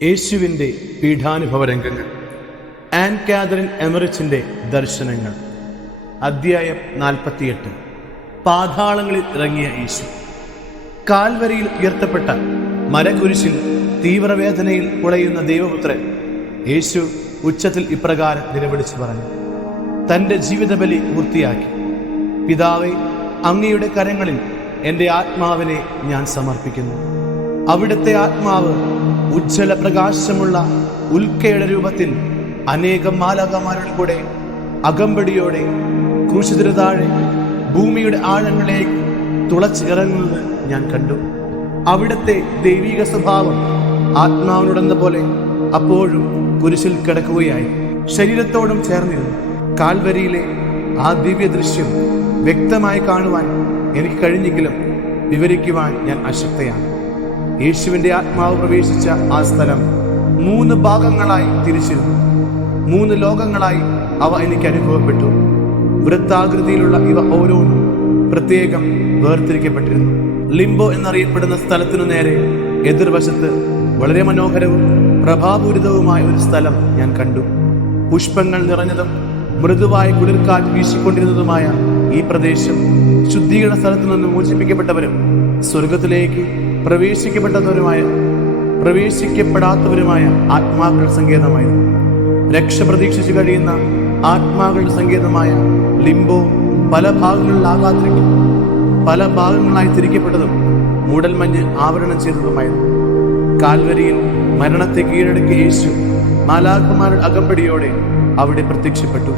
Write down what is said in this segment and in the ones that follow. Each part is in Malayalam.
യേശുവിൻ്റെ പീഠാനുഭവ രംഗങ്ങൾ. ആൻ കാതറിൻ എമറിച്ചിൻ്റെ ദർശനങ്ങൾ. അധ്യായം 48. പാതാളങ്ങളിൽ ഇറങ്ങിയ യേശു. കാൽവരിയിൽ ഉയർത്തപ്പെട്ട മരക്കുരിശിൽ തീവ്രവേദനയിൽ പുളയുന്ന ദൈവപുത്രൻ യേശു ഉച്ചത്തിൽ ഇപ്രകാരം നിലവിളിച്ചു പറഞ്ഞു. തൻ്റെ ജീവിതബലി പൂർത്തിയാക്കി. പിതാവേ, അങ്ങയുടെ കരങ്ങളിൽ എൻ്റെ ആത്മാവിനെ ഞാൻ സമർപ്പിക്കുന്നു. അവിടുത്തെ ആത്മാവ് ഉജ്ജ്വല പ്രകാശമുള്ള ഉൽക്കയുടെ രൂപത്തിൽ അനേകം മാലാഖമാരുടെ കൂടെ അകമ്പടിയോടെ ക്രൂശിതരു താഴെ ഭൂമിയുടെ ആഴങ്ങളിലേക്ക് തുളച്ചിറങ്ങുന്നത് ഞാൻ കണ്ടു. അവിടുത്തെ ദൈവിക സ്വഭാവം ആത്മാവിനോടെന്ന പോലെ അപ്പോഴും കുരിശിൽ കിടക്കുകയായി ശരീരത്തോടും ചേർന്നിരുന്നു. കാൽവരിയിലെ ആ ദിവ്യ ദൃശ്യം വ്യക്തമായി കാണുവാൻ എനിക്ക് കഴിഞ്ഞെങ്കിലും വിവരിക്കുവാൻ ഞാൻ അശക്തയാണ്. യേശുവിൻ്റെ ആത്മാവ് പ്രവേശിച്ച ആ സ്ഥലം 3 ഭാഗങ്ങളായി തിരിച്ചിരുന്നു. 3 ലോകങ്ങളായി അവ എനിക്ക് അനുഭവപ്പെട്ടു. വൃത്താകൃതിയിലുള്ള ഇവ ഓരോന്നും പ്രത്യേകം വേർതിരിക്കപ്പെട്ടിരുന്നു. ലിംബോ എന്നറിയപ്പെടുന്ന സ്ഥലത്തിനു നേരെ എതിർവശത്ത് വളരെ മനോഹരവും പ്രഭാപൂരിതവുമായ ഒരു സ്ഥലം ഞാൻ കണ്ടു. പുഷ്പങ്ങൾ നിറഞ്ഞതും മൃദുവായ കുളിർക്കാറ്റ് വീശിക്കൊണ്ടിരുന്നതുമായ ഈ പ്രദേശം ശുദ്ധീകരണ സ്ഥലത്തു നിന്ന് മോചിപ്പിക്കപ്പെട്ടവരും സ്വർഗത്തിലേക്ക് പ്രവേശിക്കപ്പെടാത്തവരുമായ ആത്മാക്കളുടെ സങ്കേതമായിരുന്നു. രക്ഷ പ്രതീക്ഷിച്ചു കഴിയുന്ന ആത്മാക്കളുടെ സങ്കേതമായ ലിംബോ പല ഭാഗങ്ങളായി തിരിക്കപ്പെട്ടതും മൂടൽമഞ്ഞ് ആവരണം ചെയ്തതുമായിരുന്നു. കാൽവരിയിൽ മരണത്തെ കീഴടക്കിയ യേശു മാലാഖമാരുടെ അകമ്പടിയോടെ അവിടെ പ്രത്യക്ഷപ്പെട്ടു.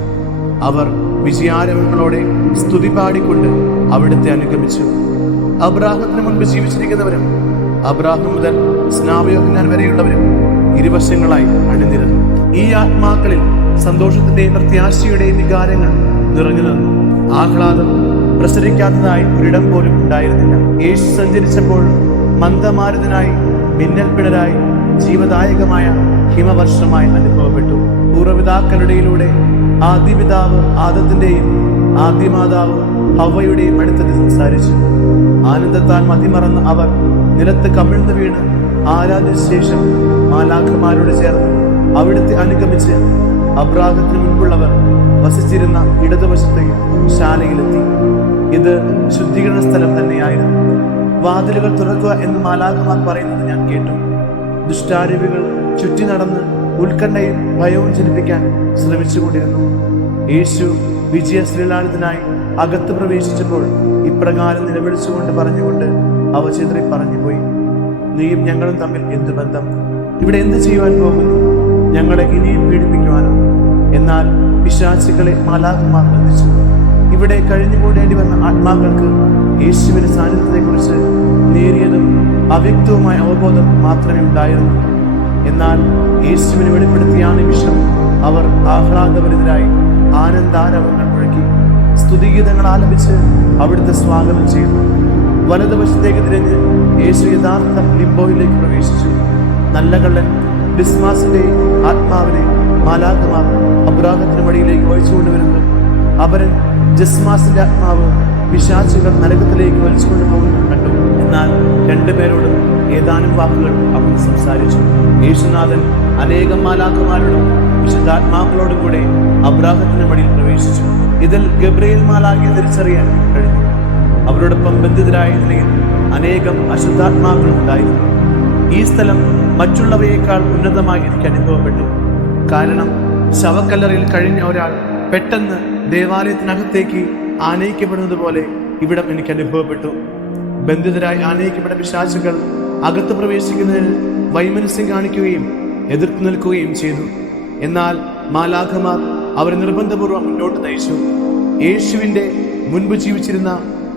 അവർ വിജയാരവങ്ങളോടെ സ്തുതി പാടിക്കൊണ്ട് അവിടുത്തെ അനുഗമിച്ചു. അബ്രാഹത്തിന് മുൻപ് ജീവിച്ചിരിക്കുന്നവരും അബ്രാഹം മുതൽ സ്നാപയോഹന്നാൻ വരെയുള്ളവരും ഇരുവശങ്ങളായി അണിനിരന്നു. ഈ ആത്മാക്കളിൽ സന്തോഷത്തിന്റെയും പ്രത്യാശയുടെയും വികാരങ്ങൾ നിറഞ്ഞു നിന്നു. ആഹ്ലാദം പ്രസരിക്കാത്തതായി ഒരിടം പോലും ഉണ്ടായിരുന്നില്ല. യേശു സഞ്ചരിച്ചപ്പോൾ മന്ദമാരുതനായി, മിന്നൽപ്പിടരായി, ജീവദായകമായ ഹിമവർഷമായി അനുഭവപ്പെട്ടു. പൂർവ്വപിതാക്കളുടെയിലൂടെ ആദിപിതാവ് ആദത്തിന്റെയും ആദ്യമാതാവ് ഹവ്വയുടെയും അടുത്തത് സംസാരിച്ചു. ആനന്ദത്താൽ മതിമറന്ന അവർ നിലത്ത് കമിഴ്ന്നു വീണ് ആരാധിച്ച ശേഷം മാലാഖമാരോട് ചേർന്ന് അവിടുത്തെ അനുഗമിച്ച് അബ്രാഹത്തിന് മുൻപുള്ളവർ വസിച്ചിരുന്ന ഇടതുവശത്തെ ശാലയിലെത്തി. ഇത് ശുദ്ധീകരണ സ്ഥലം തന്നെയായിരുന്നു. വാതിലുകൾ തുറക്കുക എന്ന് മാലാഖമാർ പറയുന്നത് ഞാൻ കേട്ടു. ദുഷ്ടാരൂപികൾ ചുറ്റി നടന്ന് ഉത്കണ്ഠയും ഭയവും ജനിപ്പിക്കാൻ ശ്രമിച്ചുകൊണ്ടിരുന്നു. യേശു വിജയശ്രീലാളിതനായി അകത്ത് പ്രവേശിച്ചപ്പോൾ ഇപ്രകാരം നിലവിളിച്ചുകൊണ്ട് പറഞ്ഞുകൊണ്ട് അവ ചിതറി പറഞ്ഞുപോയി. നീയും ഞങ്ങളും തമ്മിൽ എന്ത് ബന്ധം? ഇവിടെ എന്ത് ചെയ്യുവാൻ പോകുന്നു? ഞങ്ങളെ ഇനിയും പീഡിപ്പിക്കുവാനോ? എന്നാൽ പിശാചുകളെ മാലാഖമാർ ബന്ധിച്ചു. ഇവിടെ കഴിഞ്ഞുകൂടേണ്ടി വന്ന ആത്മാക്കൾക്ക് യേശുവിന്റെ സാന്നിധ്യത്തെക്കുറിച്ച് നേരിയതും അവ്യക്തവുമായ അവബോധം മാത്രമേ ഉണ്ടായിരുന്നു. എന്നാൽ യേശുവിനെ വെളിപ്പെടുത്തിയ ആ നിമിഷം അവർ ആഹ്ലാദഭരിതരായി ആനന്ദാരവങ്ങൾ മുഴക്കി സ്തുതിഗീതങ്ങൾ ആലപിച്ച് അവിടുത്തെ സ്വാഗതം ചെയ്തു. വലതുവശത്തേക്ക് തിരിഞ്ഞ് യേശു യഥാർത്ഥ ലിംബോയിലേക്ക് പ്രവേശിച്ചു. നല്ല കള്ളൻ ഡിസ്മാസിന്റെ ആത്മാവിനെ മാലാഖമാർ അബ്രാഹത്തിന് വഴിയിലേക്ക് വഹിച്ചുകൊണ്ടുവരുന്നു. അപരൻ ജസ്മാസിന്റെ ആത്മാവ് പിശാചുകൾ നരകത്തിലേക്ക് വലിച്ചുകൊണ്ടു പോകുന്നത് കണ്ടു. എന്നാൽ 2 പേരോടും ഏതാനും വാക്കുകൾ അവർ സംസാരിച്ചു. യേശുനാഥൻ അനേകം മാലാഖമാരോടും വിശുദ്ധാത്മാക്കളോടും കൂടെ അബ്രാഹത്തിന്റെ വഴിയിൽ പ്രവേശിച്ചു. ഇതിൽ ഗബ്രിയേൽ മാലാഖയെ തിരിച്ചറിയാൻ കഴിഞ്ഞു. അവരോടൊപ്പം ബന്ധിതരായ നിലയിൽ അനേകം അശുദ്ധാത്മാക്കളും ഉണ്ടായിരുന്നു. ഈ സ്ഥലം മറ്റുള്ളവയേക്കാൾ ഉന്നതമായി എനിക്ക് അനുഭവപ്പെട്ടു. കാരണം ശവക്കല്ലറയിൽ കഴിഞ്ഞ ഒരാൾ പെട്ടെന്ന് ദേവാലയത്തിനകത്തേക്ക് ആനയിക്കപ്പെടുന്നത് പോലെ ഇവിടം എനിക്ക് അനുഭവപ്പെട്ടു. ബന്ധിതരായി ആനയിക്കപ്പെട്ട പിശാചുകൾ അകത്ത് പ്രവേശിക്കുന്നതിന് വൈമനസ്യം കാണിക്കുകയും എതിർത്ത് നിൽക്കുകയും ചെയ്തു. എന്നാൽ മാലാഖമാർ അവരെ നിർബന്ധപൂർവ്വം മുന്നോട്ട് നയിച്ചു. യേശുവിന്റെ മുൻപ് ജീവിച്ചിരുന്ന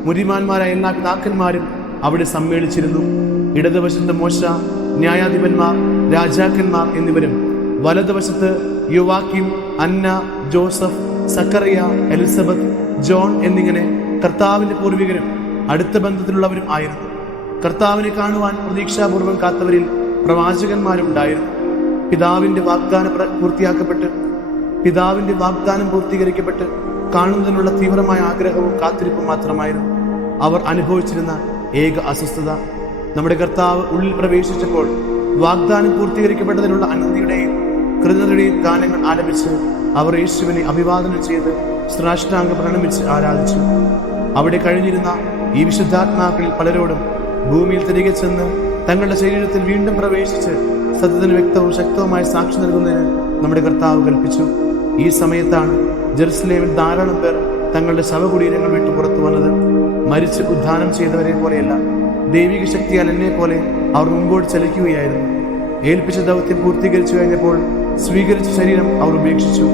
മുരിമാന്മാരായ എല്ലാ പിതാക്കന്മാരും അവിടെ സമ്മേളിച്ചിരുന്നു. ഇടതുവശത്ത് മോശ, ന്യായാധിപന്മാർ, രാജാക്കന്മാർ എന്നിവരും വലതുവശത്ത് യോവാക്കീം, അന്ന, ജോസഫ്, സക്കറിയ, എലിസബത്ത്, ജോൺ എന്നിങ്ങനെ കർത്താവിന്റെ പൂർവികരും അടുത്ത ബന്ധത്തിലുള്ളവരും ആയിരുന്നു. കർത്താവിനെ കാണുവാൻ പ്രതീക്ഷാപൂർവം കാത്തവരിൽ പ്രവാചകന്മാരും ഉണ്ടായിരുന്നു. പിതാവിന്റെ വാഗ്ദാനം പൂർത്തീകരിക്കപ്പെട്ട് കാണുന്നതിനുള്ള തീവ്രമായ ആഗ്രഹവും കാത്തിരിപ്പും മാത്രമായിരുന്നു അവർ അനുഭവിച്ചിരുന്ന ഏക അസ്വസ്ഥത. നമ്മുടെ കർത്താവ് ഉള്ളിൽ പ്രവേശിച്ചപ്പോൾ വാഗ്ദാനം പൂർത്തീകരിക്കപ്പെട്ടതിനുള്ള അനന്തിയുടെയും കൃതജ്ഞതയുടെയും ഗാനങ്ങൾ ആലപിച്ച് അവർ യേശുവിനെ അഭിവാദനം ചെയ്ത് സാഷ്ടാംഗം പ്രണമിച്ച് ആരാധിച്ചു. അവിടെ കഴിഞ്ഞിരുന്ന ഈ വിശുദ്ധാത്മാക്കളിൽ പലരോടും ഭൂമിയിൽ തിരികെ ചെന്ന് തങ്ങളുടെ ശരീരത്തിൽ വീണ്ടും പ്രവേശിച്ച് സത്യത്തിന് വ്യക്തവും ശക്തവുമായ സാക്ഷി നൽകുന്നതിന് നമ്മുടെ കർത്താവ് കൽപ്പിച്ചു. ഈ സമയത്താണ് ജെറുസലേമിൽ ധാരാളം പേർ തങ്ങളുടെ ശവകുടീരങ്ങൾ വിട്ടു പുറത്തു വന്നത്. മരിച്ച് ഉദ്ധാനം ചെയ്തവരെ പോലെയല്ല, ദൈവിക ശക്തിയാൽ എന്നെ പോലെ അവർ മുമ്പോട്ട് ചലിക്കുകയായിരുന്നു. ഏൽപ്പിച്ച ദൗത്യം പൂർത്തീകരിച്ചു കഴിഞ്ഞപ്പോൾ സ്വീകരിച്ച ശരീരം അവർ ഉപേക്ഷിച്ചു.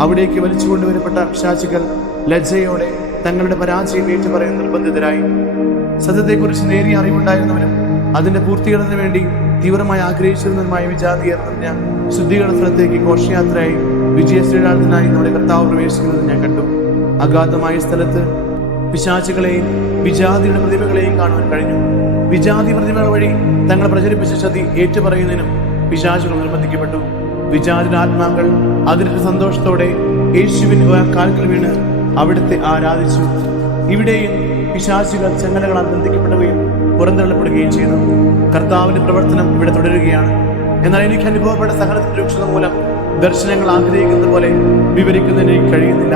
അവിടേക്ക് വലിച്ചു കൊണ്ടുവരപ്പെട്ട പിശാചുകൾ ലജ്ജയോടെ തങ്ങളുടെ പരാജയം ഏറ്റുപറയാൻ നിർബന്ധിതരായി. സത്യത്തെക്കുറിച്ച് നേരിയ അറിവുണ്ടായിരുന്നവരും അതിന്റെ പൂർത്തീകരണത്തിന് വേണ്ടി തീവ്രമായി ആഗ്രഹിച്ചിരുന്നതുമായ വിജാതീയർ നിറഞ്ഞ ശുദ്ധീകരണ സ്ഥലത്തേക്ക് ഘോഷയാത്രയായി വിജയശ്രീലാളിതനായി നമ്മുടെ കർത്താവ് പ്രവേശിക്കുന്നത് ഞാൻ കണ്ടു. അഗാധമായ സ്ഥലത്ത് പിശാചുകളെയും വിജാതിയുടെ പ്രതിമകളെയും കാണുവാൻ കഴിഞ്ഞു. വിജാതി പ്രതിമകൾ വഴി തങ്ങൾ പ്രചരിപ്പിച്ച ചതി ഏറ്റുപറയുന്നതിനും പിശാചുകൾ നിർബന്ധിക്കപ്പെട്ടു. വിജാതിയുടെ ആത്മാക്കൾ അതിന്റെ സന്തോഷത്തോടെ യേശുവിന്റെ കാൽക്കൽ വീണ് അവിടുത്തെ ആരാധിച്ചു. ഇവിടെയും പിശാചുകൾ ചങ്ങലകളാൽ ബന്ധിക്കപ്പെടുകയും പുറന്തള്ളപ്പെടുകയും ചെയ്തു. കർത്താവിന്റെ പ്രവർത്തനം ഇവിടെ തുടരുകയാണ്. എന്നാൽ എനിക്ക് അനുഭവപ്പെട്ട സഹനത്തിന്റെ രൂക്ഷത മൂലം ദർശനങ്ങൾ ആഗ്രഹിക്കുന്ന പോലെ വിവരിക്കുന്നതിന് കഴിയുന്നില്ല.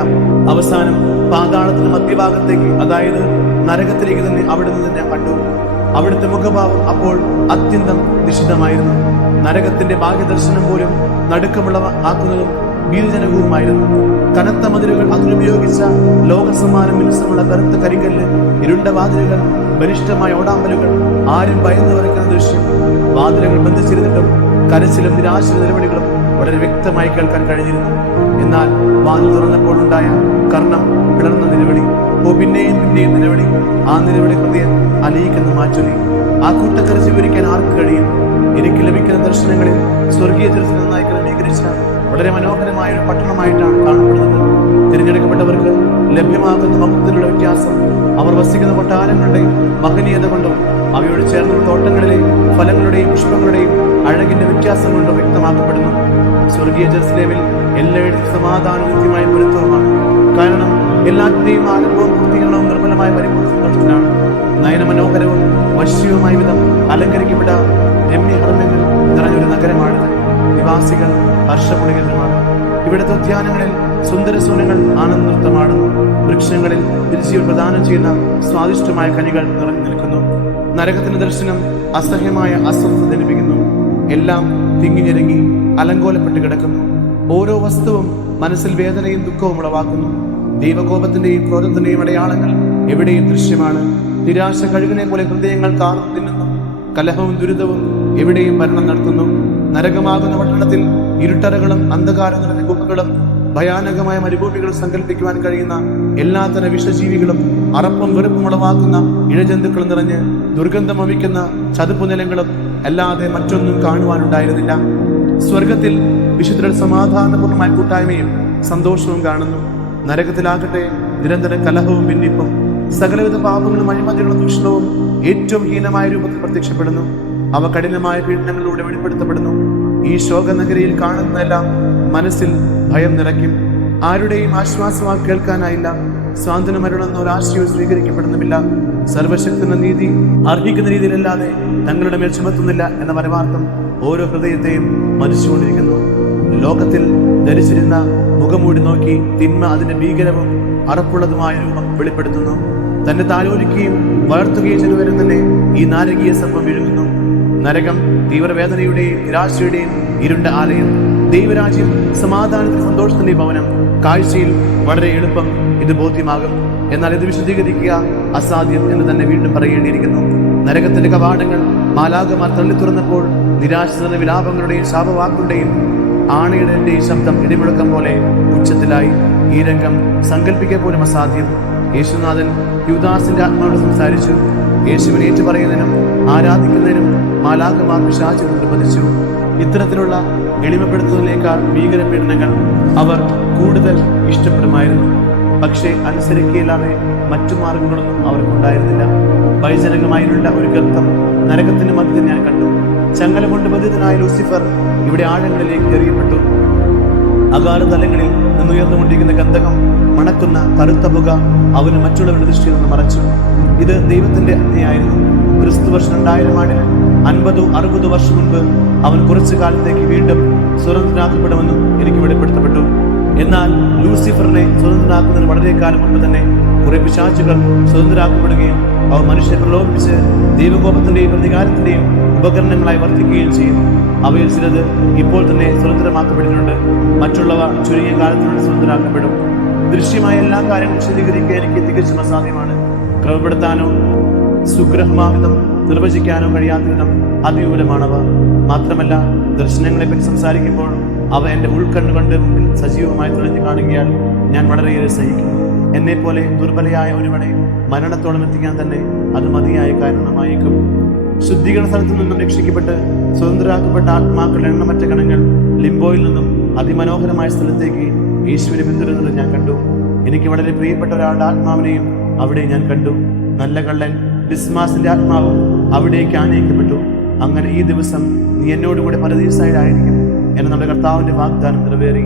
അവസാനം പാതാളത്തിന്റെ മധ്യഭാഗത്തേക്ക്, അതായത് നരകത്തിലേക്ക് തന്നെ അവിടെ നിന്ന് ഞാൻ കണ്ടു. അവിടുത്തെ മുഖഭാവം അപ്പോൾ അത്യന്തം നിശിതമായിരുന്നു. നരകത്തിന്റെ ബാഹ്യദർശനം പോലും നടുക്കമുള്ളവ ആക്കുന്നതും ഭീതിജനകവുമായിരുന്നു. കനത്ത മതിലുകൾ അതിനുപയോഗിച്ച ലോകസമ്മാനം മിനുസമുള്ള കറുത്ത കരിങ്കല്ല്, ഇരുണ്ട വാതിലുകൾ, ബലിഷ്ഠമായ ഓടാമ്പലുകൾ, ആരും ഭയന്നു വരയ്ക്കുന്ന ദൃശ്യം. വാതിലുകൾ ബന്ധിച്ചിരുന്നിട്ടും കരച്ചിലും നിരാശ നിലവിളികളും വളരെ വ്യക്തമായി കേൾക്കാൻ കഴിഞ്ഞിരുന്നു. എന്നാൽ വാതിൽ തുറന്നപ്പോൾ ഉണ്ടായ കർണം പിളർന്ന നിലവിളി, പിന്നെയും പിന്നെയും നിലവിളി. ആ നിലവിളി ഹൃദയം അലിയിക്കുന്ന മാറ്റൊലി. ആ കൂട്ടക്കരച്ച് വിവരിക്കാൻ ആർക്ക് കഴിയും? എനിക്ക് ലഭിക്കുന്ന ദർശനങ്ങളിൽ സ്വർഗീയ ദർശനം നന്നായി ക്രമീകരിച്ച വളരെ മനോഹരമായ ഒരു പട്ടണമായിട്ടാണ് കാണപ്പെടുന്നത്. തിരഞ്ഞെടുക്കപ്പെട്ടവർക്ക് ലഭ്യമാകുന്ന മഹത്വത്തിലുള്ള വ്യത്യാസം അവർ വസിക്കുന്ന കൊട്ടാരങ്ങളുടെ മഹനീയത കൊണ്ടും അവയോട് ചേർന്നുള്ള തോട്ടങ്ങളിലെ ഫലങ്ങളുടെയും പുഷ്പങ്ങളുടെയും അഴകിന്റെ വ്യത്യാസം കൊണ്ടും വ്യക്തമാക്കപ്പെടുന്നു. സ്വർഗീയ ജെറുസലേമിൽ എല്ലായിടത്തും സമാധാന നിത്യമായ പൊരുത്തവുമാണ്. കാരണം എല്ലാത്തിന്റെയും ആരംഭവും പൂർത്തീകരണവും നിർമ്മലമായ പരിപൂർണ്ണ സന്തോഷത്തിലാണ്. നയനമനോഹരവും വശ്യവുമായ വിധം അലങ്കരിക്കപ്പെട്ട രമ്യഹർമ്മ്യങ്ങൾ നിറഞ്ഞൊരു നഗരമാണിത്. നിവാസികൾ ഹർഷപുളികരമാണ്. ഇവിടുത്തെ ഉദ്യാനങ്ങളിൽ സുന്ദരസൂനങ്ങൾ ആനന്ദ നൃത്തമാടുന്നു. വൃക്ഷങ്ങളിൽ രുചിയിൽ പ്രദാനം ചെയ്യുന്ന സ്വാദിഷ്ടമായ കനികൾ നിറഞ്ഞു നിൽക്കുന്നു. നരകത്തിന്റെ ദർശനം അസഹ്യമായ അസ്വസ്ഥത ലഭിക്കുന്നു. എല്ലാം തിങ്ങിഞ്ഞിരങ്ങി അലങ്കോലപ്പെട്ട് കിടക്കുന്നു. ഓരോ വസ്തുവും മനസ്സിൽ വേദനയും ദുഃഖവും ഉളവാക്കുന്നു. ദൈവകോപത്തിന്റെയും ക്രോധത്തിന്റെയും അടയാളങ്ങൾ എവിടെയും ദൃശ്യമാണ്. നിരാശ കഴുകിനെ പോലെ ഹൃദയങ്ങൾ കാർന്നു തിന്നുന്നു. കലഹവും ദുരിതവും എവിടെയും ഭരണം നടത്തുന്നു. നരകമാകുന്ന പട്ടണത്തിൽ ഇരുട്ടറകളും അന്ധകാരം നിറഞ്ഞ ഗുഹകളും ഭയാനകമായ മരുഭൂമികൾ സങ്കല്പിക്കുവാൻ കഴിയുന്ന എല്ലാത്തരം വിഷജീവികളും അറപ്പും വെറുപ്പും ഉളവാക്കുന്ന ഇഴജന്തുക്കളും നിറഞ്ഞ് ദുർഗന്ധം വമിക്കുന്ന ചതുപ്പു നിലങ്ങളും അല്ലാതെ മറ്റൊന്നും കാണുവാനുണ്ടായിരുന്നില്ല. സ്വർഗത്തിൽ വിശുദ്ധരുടെ സമാധാനപൂർണ്ണമായ കൂട്ടായ്മയും സന്തോഷവും കാണുന്നു. നരകത്തിലാകട്ടെ നിരന്തരം കലഹവും ഭിന്നിപ്പും, സകലവിധ പാപങ്ങളും അഴിമതികളും ദൂഷണവും ഏറ്റവും ഹീനമായ രൂപത്തിൽ പ്രത്യക്ഷപ്പെടുന്നു. അവ കഠിനമായ പീഡനങ്ങളിലൂടെ വെളിപ്പെടുത്തപ്പെടുന്നു. ഈ ശോകനഗരിയിൽ കാണുന്നതെല്ലാം മനസ്സിൽ ഭയം നിറയ്ക്കും. ആരുടെയും ആശ്വാസവാക്ക് കേൾക്കാനായില്ല. സ്വാതന്ത്ര്യമരുളുന്ന ഒരാശയവും സ്വീകരിക്കപ്പെടുന്നുമില്ല. സർവശക്തന്റെ നീതി അർഹിക്കുന്ന രീതിയിലല്ലാതെ തങ്ങളുടെ മേൽ ചുമത്തുന്നില്ല എന്ന പരമാർത്ഥം ഓരോ ഹൃദയത്തെയും മരിച്ചുകൊണ്ടിരിക്കുന്നു. ലോകത്തിൽ ധരിച്ചിരുന്ന മുഖംമൂടി നോക്കി തിന്മ അതിന്റെ ഭീകരവും അറപ്പുള്ളതുമായ രൂപം വെളിപ്പെടുത്തുന്നു. തന്നെ താലോലിക്കുകയും വളർത്തുകയും ചെയ്തവരും തന്നെ ഈ നാരകീയ സർപ്പം വിഴുങ്ങുന്നു. നരകം തീവ്രവേദനയുടെയും നിരാശയുടെയും ഇരുണ്ട ആലയം. ദൈവരാജ്യം സമാധാനത്തിന്റെ സന്തോഷത്തിന്റെ ഭവനം. കാഴ്ചയിൽ വളരെ എളുപ്പം ഇത് ബോധ്യമാകും. എന്നാൽ ഇത് വിശദീകരിക്കുക അസാധ്യം എന്ന് തന്നെ വീണ്ടും പറയേണ്ടിയിരിക്കുന്നു. നരകത്തിന്റെ കവാടങ്ങൾ മാലാഖമാർ തള്ളി തുറന്നപ്പോൾ നിരാശ നിറഞ്ഞ വിലാപങ്ങളുടെയും ശാപവാക്കുകളുടെയും ആണയുടെയും ശബ്ദം ഇടിമുഴക്കം പോലെ ഉച്ചത്തിലായി. ഈ രംഗം സങ്കല്പിക്കാൻ പോലും അസാധ്യം. യേശുനാഥൻ യൂദാസിന്റെ ആത്മാവോട് സംസാരിച്ചു. യേശുവിനെ ഏറ്റുപറയുന്നതിനും ആരാധിക്കുന്നതിനും മാലാഖമാർ പിശാചുകൾ നിർബന്ധിച്ചു. ഇത്തരത്തിലുള്ള എളിമപ്പെടുത്തുന്നതിനേക്കാൾ ഭീകര പീഡനങ്ങൾ അവർ കൂടുതൽ ഇഷ്ടപ്പെടുമായിരുന്നു. പക്ഷേ അനുസരിക്കുകയില്ലാതെ മറ്റു മാർഗങ്ങളൊന്നും അവർക്കുണ്ടായിരുന്നില്ല. ഭയജനകമായിരുന്ന ഒരു ഗർത്തം നരകത്തിന്റെ മധ്യത്തിൽ ഞാൻ കണ്ടു. ചങ്ങല കൊണ്ട് ബന്ധിതനായ ലൂസിഫർ ഇവിടെ ആഴങ്ങളിലേക്ക് എറിയപ്പെട്ടു. അകാല തലങ്ങളിൽ നിന്നുയർന്നുകൊണ്ടിരിക്കുന്ന ഗന്ധകം മണക്കുന്ന കറുത്ത പുക അവന് മറ്റുള്ളവരുടെ ദൃഷ്ടിയിൽ നിന്ന് മറച്ചു. ഇത് ദൈവത്തിന്റെ അഗ്നിയായിരുന്നു. ക്രിസ്തുവർഷം 2000 ആണ്ടിൽ 50-60 വർഷം മുൻപ് അവൻ കുറച്ചു കാലത്തേക്ക് വീണ്ടും സ്വതന്ത്രനാക്കപ്പെടുമെന്നും എനിക്ക് വെളിപ്പെടുത്തപ്പെട്ടു. എന്നാൽ ലൂസിഫറിനെ സ്വതന്ത്രനാക്കുന്നതിന് വളരെ കാലം മുൻപ് തന്നെ കുറെ പിശാചുകൾ സ്വതന്ത്രരാക്കപ്പെടുകയും അവ മനുഷ്യരെ പ്രലോഭിപ്പിച്ച് ദൈവകോപത്തിന്റെയും പ്രതികാരത്തിന്റെയും ഉപകരണങ്ങളായി വർത്തിക്കുകയും ചെയ്യും. അവയിൽ ചിലത് ഇപ്പോൾ തന്നെ സ്വതന്ത്രമാക്കപ്പെട്ടിട്ടുണ്ട്. മറ്റുള്ളവ ചുരുങ്ങിയ കാലത്തിനുള്ളിൽ സ്വതന്ത്രമാക്കപ്പെടും. ദൃശ്യമായ എല്ലാ കാര്യങ്ങളും വിശദീകരിക്കാൻ എനിക്ക് തികച്ചും അസാധ്യമാണ്. ക്രമപ്പെടുത്താനോ സുഗ്രഹമാവിധം നിർവചിക്കാനോ കഴിയാത്ത വിധം അതിവിപുലമാണവ. മാത്രമല്ല, ദർശനങ്ങളെപ്പറ്റി സംസാരിക്കുമ്പോൾ അവ എൻ്റെ ഉൾക്കണ്ണുകൊണ്ട് മുമ്പിൽ സജീവമായി തെളിഞ്ഞു കാണുകയാൽ ഞാൻ വളരെയേറെ സഹിക്കുന്നു. എന്നെപ്പോലെ ദുർബലയായ ഒരുവനെ മരണത്തോളം എത്തിക്കാൻ തന്നെ അത് മതിയായ കാരണമായേക്കും. ശുദ്ധീകരണ സ്ഥലത്തു നിന്നും രക്ഷിക്കപ്പെട്ട് സ്വതന്ത്രരാക്കപ്പെട്ട ആത്മാക്കളുടെ എണ്ണമറ്റ ഗണങ്ങൾ ലിംബോയിൽ നിന്നും അതിമനോഹരമായ സ്ഥലത്തേക്ക് യേശുവിനെ പിന്തുടരുന്നത് ഞാൻ കണ്ടു. എനിക്ക് വളരെ പ്രിയപ്പെട്ട ഒരാളുടെ ആത്മാവിനെയും അവിടെ ഞാൻ കണ്ടു. നല്ല കള്ളൻ ഡിസ്മാസിന്റെ ആത്മാവും അവിടേക്ക് ആനയിക്കപ്പെട്ടു. അങ്ങനെ ഈ ദിവസം നീ എന്നോടുകൂടെ പരദീസായിലായിരിക്കും എന്ന് നമ്മുടെ കർത്താവിന്റെ വാഗ്ദാനം നിറവേറി.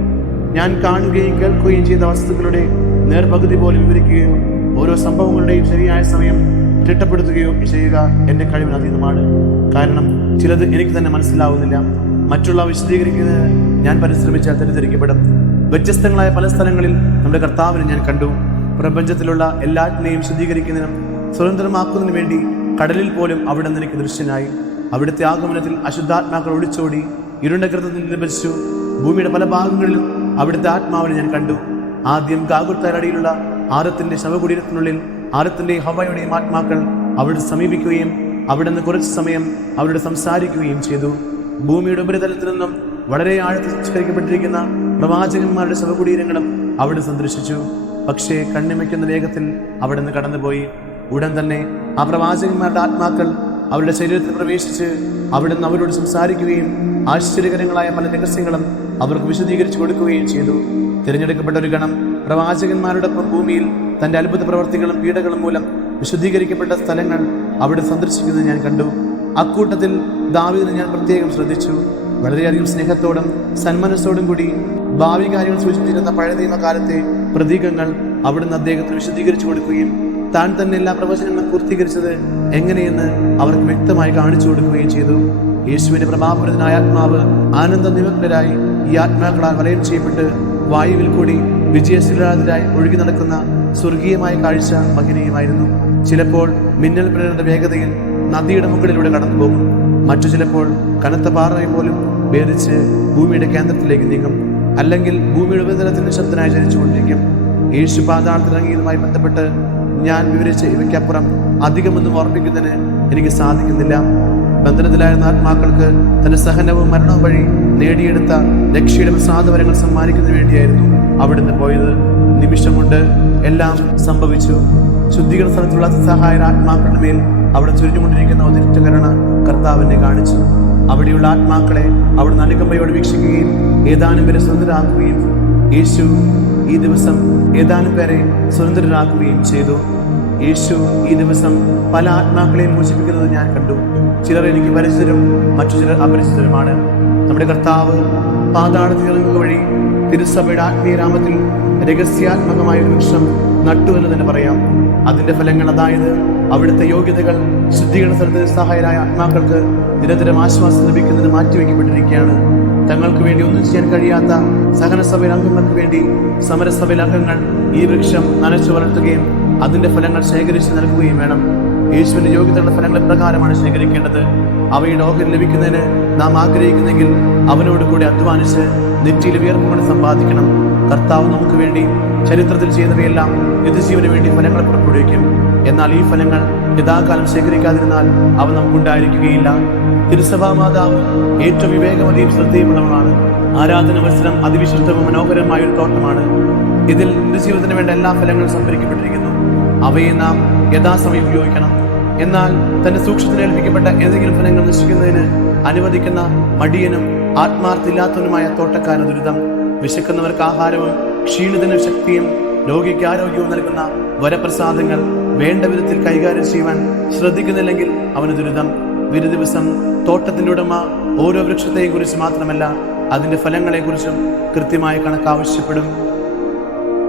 ഞാൻ കാണുകയും കേൾക്കുകയും ചെയ്ത വസ്തുക്കളുടെ നേർപകുതി പോലും വിവരിക്കുകയോ ഓരോ സംഭവങ്ങളുടെയും ശരിയായ സമയം തിട്ടപ്പെടുത്തുകയോ ചെയ്യുക എൻ്റെ കഴിവിന് അതീതമാണ്. കാരണം ചിലത് എനിക്ക് തന്നെ മനസ്സിലാവുന്നില്ല. മറ്റുള്ള വിശദീകരിക്കുന്നതിന് ഞാൻ പരിശ്രമിച്ചാൽ തെറ്റിദ്ധരിക്കപ്പെടും. വ്യത്യസ്തങ്ങളായ പല സ്ഥലങ്ങളിൽ നമ്മുടെ കർത്താവിനെ ഞാൻ കണ്ടു. പ്രപഞ്ചത്തിലുള്ള എല്ലാറ്റിനെയും ശുദ്ധീകരിക്കുന്നതിനും സ്വതന്ത്രമാക്കുന്നതിനു വേണ്ടി കടലിൽ പോലും അവിടെ നിന്ന് എനിക്ക് ദൃശ്യനായി. അവിടുത്തെ ആഗമനത്തിൽ അശുദ്ധാത്മാക്കൾ ഒളിച്ചോടി ഇരുണ്ട കൃതത്തിൽ ലഭിച്ചു. ഭൂമിയുടെ പല ഭാഗങ്ങളിലും അവിടുത്തെ ആത്മാവിനെ ഞാൻ കണ്ടു. ആദ്യം ഗാഗുൽത്താരടിയിലുള്ള ആരത്തിന്റെ ശവകുടീരത്തിനുള്ളിൽ ആരത്തിന്റെയും ഹവയുടെയും ആത്മാക്കൾ അവിടെ സമീപിക്കുകയും അവിടെ നിന്ന് കുറച്ചു സമയം അവരോട് സംസാരിക്കുകയും ചെയ്തു. ഭൂമിയുടെ ഉപരിതലത്തിൽ നിന്നും വളരെ ആഴത്തിൽ സംസ്കരിക്കപ്പെട്ടിരിക്കുന്ന പ്രവാചകന്മാരുടെ ശവകുടീരങ്ങളും അവിടെ സന്ദർശിച്ചു. പക്ഷേ കണ്ണിമയ്ക്കുന്ന വേഗത്തിൽ അവിടെ നിന്ന് കടന്നുപോയി. ഉടൻ തന്നെ ആ പ്രവാചകന്മാരുടെ ആത്മാക്കൾ അവരുടെ ശരീരത്തിൽ പ്രവേശിച്ച് അവിടെ നിന്ന് അവരോട് സംസാരിക്കുകയും ആശ്ചര്യകരങ്ങളായ പല രഹസ്യങ്ങളും അവർക്ക് വിശദീകരിച്ചു കൊടുക്കുകയും ചെയ്തു. തിരഞ്ഞെടുക്കപ്പെട്ട ഒരു ഗണം പ്രവാചകന്മാരുടെ ഭൂമിയിൽ തന്റെ അത്ഭുത പ്രവർത്തികളും പീഡകളും മൂലം വിശുദ്ധീകരിക്കപ്പെട്ട സ്ഥലങ്ങൾ അവിടെ സന്ദർശിക്കുന്നത് ഞാൻ കണ്ടു. അക്കൂട്ടത്തിൽ ദാവീദിനെ ഞാൻ പ്രത്യേകം ശ്രദ്ധിച്ചു. വളരെയധികം സ്നേഹത്തോടും സന്മനസ്സോടും കൂടി ഭാവി കാര്യങ്ങൾ സൂചിപ്പിച്ചിരുന്ന പഴയ നിയമകാലത്തെ പ്രതീകങ്ങൾ അവിടുന്ന് അദ്ദേഹത്തിന് വിശദീകരിച്ചു കൊടുക്കുകയും താൻ തന്നെ എല്ലാ പ്രവചനങ്ങളും പൂർത്തീകരിച്ചത് എങ്ങനെയെന്ന് അവർക്ക് വ്യക്തമായി കാണിച്ചു കൊടുക്കുകയും ചെയ്തു. യേശുവിന്റെ പ്രഭാപുരനായ ആത്മാവ് ആനന്ദ നിമഗ്നരായി ഈ ആത്മാക്കളാൽ വലയം ചെയ്യപ്പെട്ട് വായുവിൽ കൂടി വിജയശീലരായി ഒഴുകി നടക്കുന്ന സ്വർഗീയമായ കാഴ്ച മഹനീയമായിരുന്നു. ചിലപ്പോൾ മിന്നൽ പിളരുന്ന വേഗതയിൽ നദിയുടെ മുകളിലൂടെ കടന്നു പോകും. മറ്റു ചിലപ്പോൾ കനത്ത പാറയെ പോലും ഭേദിച്ച് ഭൂമിയുടെ കേന്ദ്രത്തിലേക്ക് നീങ്ങും. അല്ലെങ്കിൽ ഭൂമിയുടെ ഉപരിതലത്തിൽ നിശബ്ദനായി ചലിച്ചുകൊണ്ടിരിക്കും. യേശു പാതാളത്തിലിറങ്ങിയതുമായി ബന്ധപ്പെട്ട് ഞാൻ വിവരിച്ച ഇവയ്ക്കപ്പുറം അധികമൊന്നും ഓർമ്മിക്കുന്നതിന് എനിക്ക് സാധിക്കുന്നില്ല. ബന്ധനത്തിലായിരുന്ന ആത്മാക്കൾക്ക് തന്റെ സഹനവും മരണവും വഴി നേടിയെടുത്ത രക്ഷയുടെ പ്രസാദവരങ്ങൾ സമ്മാനിക്കുന്നതിന് വേണ്ടിയായിരുന്നു അവിടുന്ന് പോയത്. നിമിഷം കൊണ്ട് എല്ലാം സംഭവിച്ചു. ശുദ്ധീകരണ സ്ഥലത്തുള്ള സഹായ ആത്മാക്കളുടെ മേൽ അവിടെ ചൊരിഞ്ഞുകൊണ്ടിരിക്കുന്ന ഒതിരിറ്റ കരുണ കർത്താവിനെ കാണിച്ചു. അവിടെയുള്ള ആത്മാക്കളെ അവിടുന്ന് അനുകമ്പയോട് വീക്ഷിക്കുകയും ഏതാനും പേരെ സ്വതന്ത്രരാക്കുകയും യേശു ഈ ദിവസം ഏതാനും പേരെ സ്വതന്ത്രരാക്കുകയും ചെയ്തു. യേശു ഈ ദിവസം പല ആത്മാക്കളെയും മോചിപ്പിക്കുന്നത് ഞാൻ കണ്ടു. ചിലർ എനിക്ക് പരിചിതരും മറ്റു ചിലർ അപരിചിതരുമാണ്. നമ്മുടെ കർത്താവ് പാതാളത്തിൽ ഇറങ്ങുക വഴി തിരുസഭയുടെ ആത്മീയരാമത്തിൽ രഹസ്യാത്മകമായ ഒരു വൃക്ഷം നട്ടു എന്ന് തന്നെ പറയാം. അതിന്റെ ഫലങ്ങൾ, അതായത് അവിടുത്തെ യോഗ്യതകൾ, ശുദ്ധീകരണ സ്ഥലത്തിന് സഹായരായ ആത്മാക്കൾക്ക് നിരന്തരം ആശ്വാസം ലഭിക്കുന്നതിന് മാറ്റിവെക്കപ്പെട്ടിരിക്കുകയാണ്. തങ്ങൾക്ക് വേണ്ടി ഒന്നും ചെയ്യാൻ കഴിയാത്ത സഹനസഭയിൽ അംഗങ്ങൾക്ക് വേണ്ടി സമരസഭയിൽ അംഗങ്ങൾ ഈ വൃക്ഷം നനച്ചു വളർത്തുകയും അതിന്റെ ഫലങ്ങൾ ശേഖരിച്ച് നൽകുകയും വേണം. യേശുവിന്റെ യോഗ്യതയുടെ ഫലങ്ങൾ പ്രകാരമാണ് ശേഖരിക്കേണ്ടത്. അവയുടെ ഓഹരി ലഭിക്കുന്നതിന് നാം ആഗ്രഹിക്കുന്നെങ്കിൽ അവനോട് കൂടി അധ്വാനിച്ച് നെറ്റിയിൽ വിയർപ്പുകൊണ്ട് സമ്പാദിക്കണം. കർത്താവ് നമുക്ക് വേണ്ടി ചരിത്രത്തിൽ ചെയ്തവയെല്ലാം നിത്യജീവന് വേണ്ടി ഫലങ്ങൾ പുറപ്പെടുവിക്കും. എന്നാൽ ഈ ഫലങ്ങൾ യഥാകാലം ശേഖരിക്കാതിരുന്നാൽ അവ നമുക്കുണ്ടായിരിക്കുകയില്ല. തിരുസഭാ മാതാവ് ഏറ്റവും വിവേകമതിയും ശ്രദ്ധയുമുള്ളവളാണ്. ആരാധന മത്സരം അതിവിശിഷ്ടവും മനോഹരമായ ഒരു തോട്ടമാണ്. ഇതിൽ നിത്യജീവിതത്തിന് വേണ്ട എല്ലാ ഫലങ്ങളും സംഭരിക്കപ്പെട്ടിരിക്കുന്നു. അവയെ നാം യഥാസമയം ഉപയോഗിക്കണം. എന്നാൽ തന്റെ സൂക്ഷ്മത്തിന് ഏൽപ്പിക്കപ്പെട്ട ഏതെങ്കിലും ഫലങ്ങൾ നശിക്കുന്നതിന് അനുവദിക്കുന്ന മടിയനും ആത്മാർത്ഥില്ലാത്തവനുമായ തോട്ടക്കാരൻ ദുരിതം. വിശക്കുന്നവർക്ക് ആഹാരവും ക്ഷീണിതന് ശക്തിയും രോഗിക്ക് ആരോഗ്യവും നൽകുന്ന വരപ്രസാദങ്ങൾ വേണ്ട വിധത്തിൽ കൈകാര്യം ചെയ്യുവാൻ ശ്രദ്ധിക്കുന്നില്ലെങ്കിൽ അവന് ദുരിതം. ഒരു ദിവസം തോട്ടത്തിന്റെ ഉടമ ഓരോ വൃക്ഷത്തെയും കുറിച്ച് മാത്രമല്ല അതിന്റെ ഫലങ്ങളെ കുറിച്ചും കൃത്യമായ കണക്ക് ആവശ്യപ്പെടും.